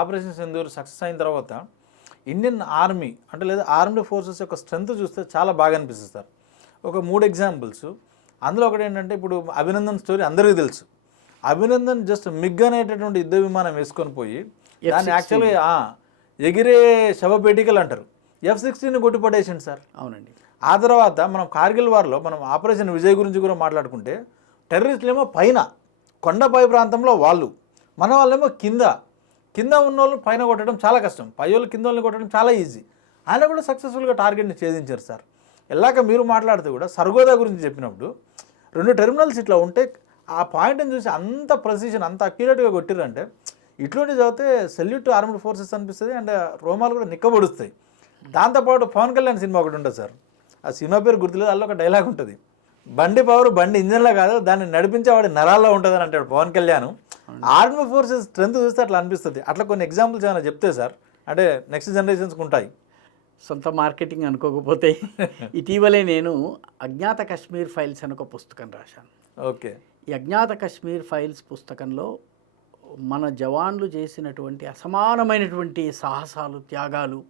Operation Sindoor success అయిన తర్వాత Indian army అంటే లేదా ఆర్మ్డ్ ఫోర్సెస్ యొక్క స్ట్రెంత్ చూస్తే చాలా బాగా అనిపిస్తుంది సార్. ఒక 3 ఎగ్జాంపుల్స్. అందులో ఒకటి ఏంటంటే ఇప్పుడు అభినందన్ స్టోరీ అందరికీ తెలుసు. అభినందన్ జస్ట్ మిగ్ అనేటటువంటి యుద్ధ విమానం వేసుకొని పోయి దాన్ని యాక్చువల్గా ఎగిరే శవపేటికలు అంటారు, F-16 కొట్టి పడేసింది సార్. అవునండి. ఆ తర్వాత మనం కార్గిల్ వార్లో మనం ఆపరేషన్ విజయ్ గురించి కూడా మాట్లాడుకుంటే టెర్రరిస్టులేమో పైన కొండపై ప్రాంతంలో వాళ్ళు, మన వాళ్ళేమో కింద ఉన్న వాళ్ళు పైన కొట్టడం చాలా కష్టం, పై వాళ్ళు కింద వాళ్ళని కొట్టడం చాలా ఈజీ. ఆయన కూడా సక్సెస్ఫుల్గా టార్గెట్ని ఛేదించారు సార్. ఎలాగ మీరు మాట్లాడుతూ కూడా సర్గోదా గురించి చెప్పినప్పుడు 2 టెర్మినల్స్ ఇట్లా ఉంటే ఆ పాయింట్ని చూసి అంత ప్రెసిషన్ అంత అక్యురేట్గా కొట్టిరంటే ఇటువంటి చదివితే సెల్యూట్ ఆర్మ్డ్ ఫోర్సెస్ అనిపిస్తుంది అండ్ రోమాలు కూడా నిక్కబొడుస్తాయి. దాంతోపాటు పవన్ కళ్యాణ్ సినిమా ఒకటి ఉంటుంది సార్, ఆ సినిమా పేరు గుర్తులేదు, అందులో ఒక డైలాగ్ ఉంటుంది, బండి పవర్ బండి ఇంజన్లో కాదు దాన్ని నడిపించేవాడి నరాల్లో ఉంటుంది అని అంటాడు Pawan Kalyan. Army forces strength చూస్తే అట్లా అనిపిస్తుంది. అట్లా కొన్ని ఎగ్జాంపుల్స్ ఏమైనా చెప్తే సార్ అంటే నెక్స్ట్ జనరేషన్స్కి ఉంటాయి. సొంత మార్కెటింగ్ అనుకోకపోతే ఇటీవలే నేను అజ్ఞాత కశ్మీర్ ఫైల్స్ అని ఒక పుస్తకం రాశాను. ఓకే. ఈ అజ్ఞాత కశ్మీర్ ఫైల్స్ పుస్తకంలో మన జవాన్లు చేసినటువంటి అసమానమైనటువంటి సాహసాలు, త్యాగాలు,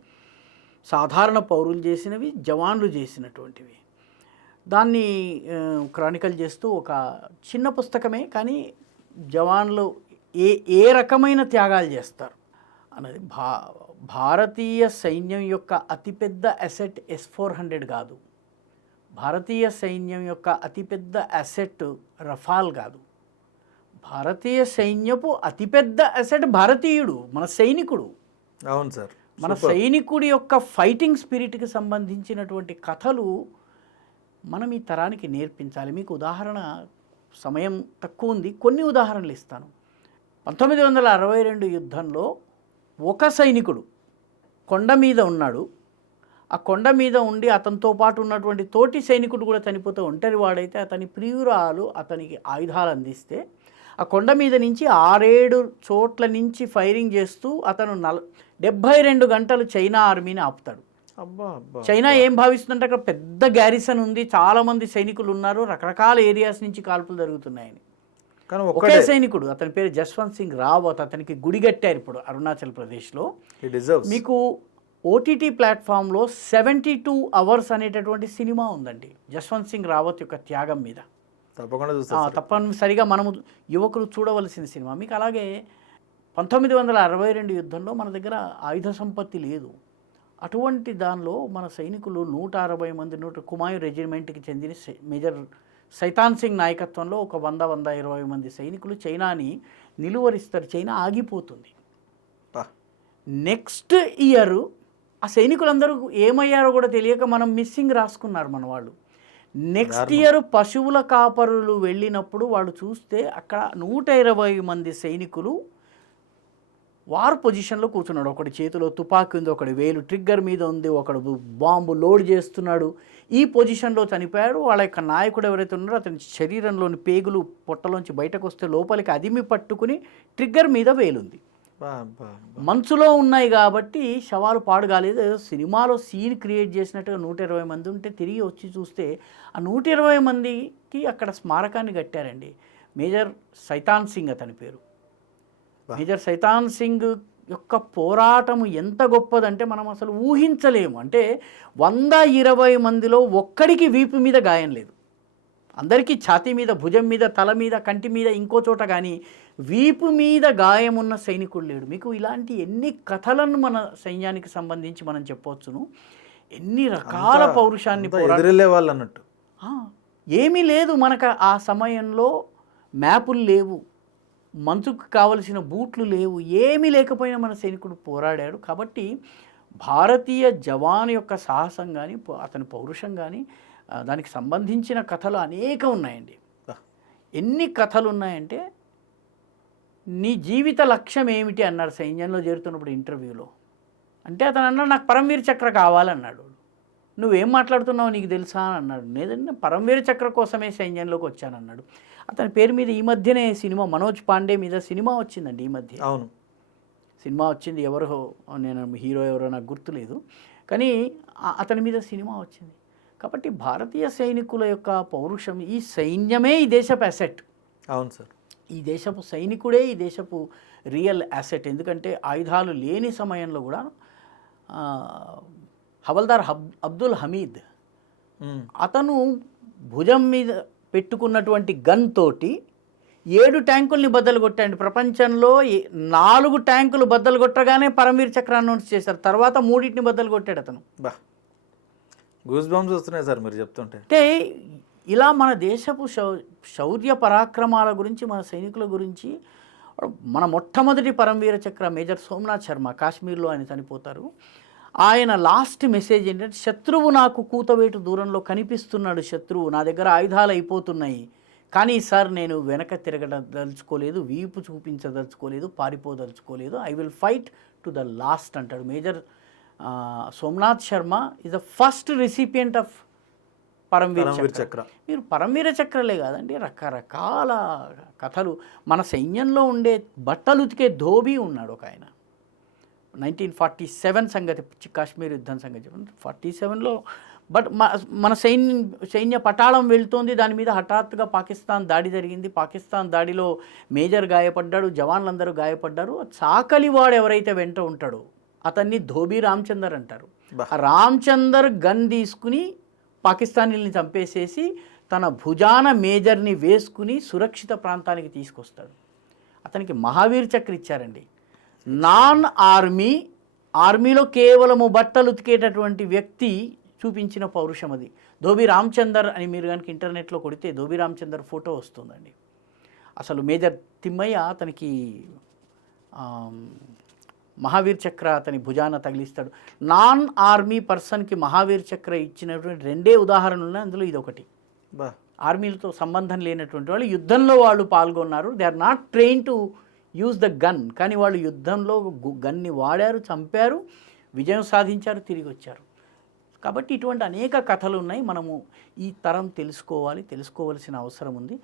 సాధారణ పౌరులు చేసినవి, జవాన్లు చేసినటువంటివి, దాన్ని క్రానికల్ చేస్తూ ఒక చిన్న పుస్తకమే కానీ జవాన్లు ఏ రకమైన త్యాగాలు చేస్తారు అన్నది. భారతీయ సైన్యం యొక్క అతిపెద్ద అసెట్ S-400 కాదు, భారతీయ సైన్యం యొక్క అతిపెద్ద అసెట్ రఫాల్ కాదు, భారతీయ సైన్యపు అతిపెద్ద అసెట్ భారతీయుడు, మన సైనికుడు. అవును సార్. మన సైనికుడి యొక్క ఫైటింగ్ స్పిరిట్కి సంబంధించినటువంటి కథలు మనం ఈ తరానికి నేర్పించాలి. మీకు ఉదాహరణ, సమయం తక్కువ ఉంది, కొన్ని ఉదాహరణలు ఇస్తాను. 1962 యుద్ధంలో ఒక సైనికుడు కొండ మీద ఉన్నాడు. ఆ కొండ మీద ఉండి అతనితో పాటు ఉన్నటువంటి తోటి సైనికుడు కూడా చనిపోతే ఒంటరి వాడైతే అతని ప్రియురాలు అతనికి ఆయుధాలు అందిస్తే ఆ కొండ మీద నుంచి 6-7 చోట్ల నుంచి ఫైరింగ్ చేస్తూ అతను 72 గంటలు చైనా ఆర్మీని ఆపుతాడు. చైనా ఏం భావిస్తుందంటే అక్కడ పెద్ద గ్యారిసన్ ఉంది, చాలామంది సైనికులు ఉన్నారు, రకరకాల ఏరియాస్ నుంచి కాల్పులు జరుగుతున్నాయని. కానీ ఒకే సైనికుడు, అతని పేరు జస్వంత్ సింగ్ రావత్, అతనికి గుడి కట్టారు ఇప్పుడు అరుణాచల్ ప్రదేశ్లో. మీకు ఓటీటీ ప్లాట్ఫామ్లో 72 అవర్స్ అనేటటువంటి సినిమా ఉందండి జస్వంత్ సింగ్ రావత్ యొక్క త్యాగం మీద. తప్పనిసరిగా మనము యువకులు చూడవలసిన సినిమా. మీకు అలాగే 1962 యుద్ధంలో మన దగ్గర ఆయుధ సంపత్తి లేదు. అటువంటి దానిలో మన సైనికులు 160 మంది కుమాయూన్ రెజిమెంట్కి చెందిన మేజర్ సైతాన్ సింగ్ నాయకత్వంలో ఒక 100-120 మంది సైనికులు చైనాని నిలువరిస్తారు. చైనా ఆగిపోతుంది. నెక్స్ట్ ఇయర్ ఆ సైనికులందరూ ఏమయ్యారో కూడా తెలియక మనం మిస్సింగ్ రాసుకున్నారు మన వాళ్ళు. నెక్స్ట్ ఇయర్ పశువుల కాపరులు వెళ్ళినప్పుడు వాళ్ళు చూస్తే అక్కడ 120 మంది సైనికులు వార్ పొజిషన్లో కూర్చున్నాడు. ఒకటి చేతిలో తుపాకీ ఉంది, ఒకటి వేలు ట్రిగ్గర్ మీద ఉంది, ఒకడు బాంబు లోడ్ చేస్తున్నాడు. ఈ పొజిషన్లో చనిపోయాడు. వాళ్ళ యొక్క నాయకుడు ఎవరైతే ఉన్నారో అతని శరీరంలోని పేగులు పొట్టలోంచి బయటకు వస్తే లోపలికి అదిమి పట్టుకుని ట్రిగ్గర్ మీద వేలుంది. మంచులో ఉన్నాయి కాబట్టి శవాలు పాడు కాలేదు. ఏదో సినిమాలో సీన్ క్రియేట్ చేసినట్టుగా 120 మంది ఉంటే తిరిగి వచ్చి చూస్తే ఆ 120 మందికి అక్కడ స్మారకాన్ని కట్టారండి. మేజర్ సైతాన్ సింగ్ అతని పేరు. మేజర్ సైతాన్ సింగ్ యొక్క పోరాటం ఎంత గొప్పదంటే మనం అసలు ఊహించలేము. అంటే 120 మందిలో ఒక్కడికి వీపు మీద గాయం లేదు. అందరికీ ఛాతీ మీద, భుజం మీద, తల మీద, కంటి మీద, ఇంకో చోట, కానీ వీపు మీద గాయం ఉన్న సైనికుడు లేడు. మీకు ఇలాంటి ఎన్ని కథలను మన సైన్యానికి సంబంధించి మనం చెప్పవచ్చును. ఎన్ని రకాల పౌరుషాన్ని వాళ్ళు అన్నట్టు ఏమీ లేదు మనకు. ఆ సమయంలో మ్యాపులు లేవు, మంచుకు కావలసిన బూట్లు లేవు, ఏమీ లేకపోయినా మన సైనికుడు పోరాడాడు. కాబట్టి భారతీయ జవాను యొక్క సాహసం కానీ అతని పౌరుషం కానీ దానికి సంబంధించిన కథలు అనేకం ఉన్నాయండి. ఎన్ని కథలు ఉన్నాయంటే, నీ జీవిత లక్ష్యం ఏమిటి అన్నాడు సైన్యంలో చేరుతున్నప్పుడు ఇంటర్వ్యూలో. అంటే అతను అన్నాడు, నాకు పరమవీర చక్ర కావాలన్నాడు. నువ్వేం మాట్లాడుతున్నావు నీకు తెలుసా అని అన్నాడు. లేదంటే పరమవీర చక్ర కోసమే సైన్యంలోకి వచ్చానన్నాడు. అతని పేరు మీద ఈ మధ్యనే సినిమా, మనోజ్ పాండే మీద సినిమా వచ్చిందండి ఈ మధ్య. అవును, సినిమా వచ్చింది. ఎవరో, నేను హీరో ఎవరో నాకు గుర్తులేదు, కానీ అతని మీద సినిమా వచ్చింది. కాబట్టి భారతీయ సైనికుల యొక్క పౌరుషం, ఈ సైన్యమే ఈ దేశపు అసెట్. అవును సార్. ఈ దేశపు సైనికుడే ఈ దేశపు రియల్ అసెట్. ఎందుకంటే ఆయుధాలు లేని సమయంలో కూడా హవల్దార్ అబ్దుల్ హమీద్ అతను భుజం మీద పెట్టుకున్నటువంటి గన్ తోటి 7 ట్యాంకుల్ని బద్దలు కొట్టాడు. ప్రపంచంలో 4 ట్యాంకులు బద్దలు కొట్టగానే పరమవీర్ చక్ర అనౌన్స్ చేశారు. తర్వాత 3ని బద్దలు కొట్టాడు అతను. బా గూస్ బంప్స్ వస్తున్నాయి సార్ మీరు చెప్తుంటే. అంటే ఇలా మన దేశపు శౌర్య పరాక్రమాల గురించి, మన సైనికుల గురించి, మన మొట్టమొదటి పరమవీర చక్ర మేజర్ సోమనాథ్ శర్మ, కాశ్మీర్లో ఆయన చనిపోతారు. ఆయన లాస్ట్ మెసేజ్ ఏంటంటే, శత్రువు నాకు కూతవేటు దూరంలో కనిపిస్తున్నాడు, శత్రువు నా దగ్గర ఆయుధాలు అయిపోతున్నాయి, కానీ సార్ నేను వెనక తిరగదలుచుకోలేదు, వీపు చూపించదలుచుకోలేదు, పారిపోదలుచుకోలేదు, I will fight to the last అంటాడు. Major Somnath Sharma is the first recipient of Paramvir Chakra. మీరు పరమవీర చక్రలే కాదండి, రకరకాల కథలు. మన సైన్యంలో ఉండే బట్టలు ఉతికే ధోబీ ఉన్నాడు ఒక ఆయన. 1947 సంగతి, కాశ్మీర్ యుద్ధం సంగతి 47లో. బట్ మన సైన్య పటాళం వెళ్తోంది, దాని మీద హఠాత్తుగా పాకిస్తాన్ దాడి జరిగింది. పాకిస్తాన్ దాడిలో మేజర్ గాయపడ్డాడు, జవాన్లందరూ గాయపడ్డారు. చాకలివాడు ఎవరైతే వెంట ఉంటాడో అతన్ని ధోబీ రామచందర్ అంటారు. రామచందర్ గన్ తీసుకుని పాకిస్తానీల్ని చంపేసేసి తన భుజాన మేజర్ని వేసుకుని సురక్షిత ప్రాంతానికి తీసుకొస్తాడు. అతనికి మహావీర్ చక్ర ఇచ్చారండి. నాన్ ఆర్మీలో కేవలము బట్టలు ఉతికేటటువంటి వ్యక్తి చూపించిన పౌరుషం అది. ధోబీ రామచందర్ అని మీరు కనుక ఇంటర్నెట్లో కొడితే ధోబీ రామచందర్ ఫోటో వస్తుందండి. అసలు మేజర్ తిమ్మయ్య అతనికి మహావీర్ చక్ర అతని భుజాన తగిలిస్తాడు. నాన్ ఆర్మీ పర్సన్కి మహావీర్ చక్ర ఇచ్చినటువంటి 2 ఉదాహరణలు ఉన్నాయి, అందులో ఇది ఒకటి. ఆర్మీలతో సంబంధం లేనటువంటి వాళ్ళు యుద్ధంలో వాళ్ళు పాల్గొన్నారు. They are not train to use the gun, కానీ వాళ్ళు యుద్ధంలో గన్ని వాడారు, చంపారు, విజయం సాధించారు, తిరిగి వచ్చారు. కాబట్టి ఇటువంటి అనేక కథలు ఉన్నాయి. మనము ఈ తరం తెలుసుకోవాల్సిన అవసరం ఉంది.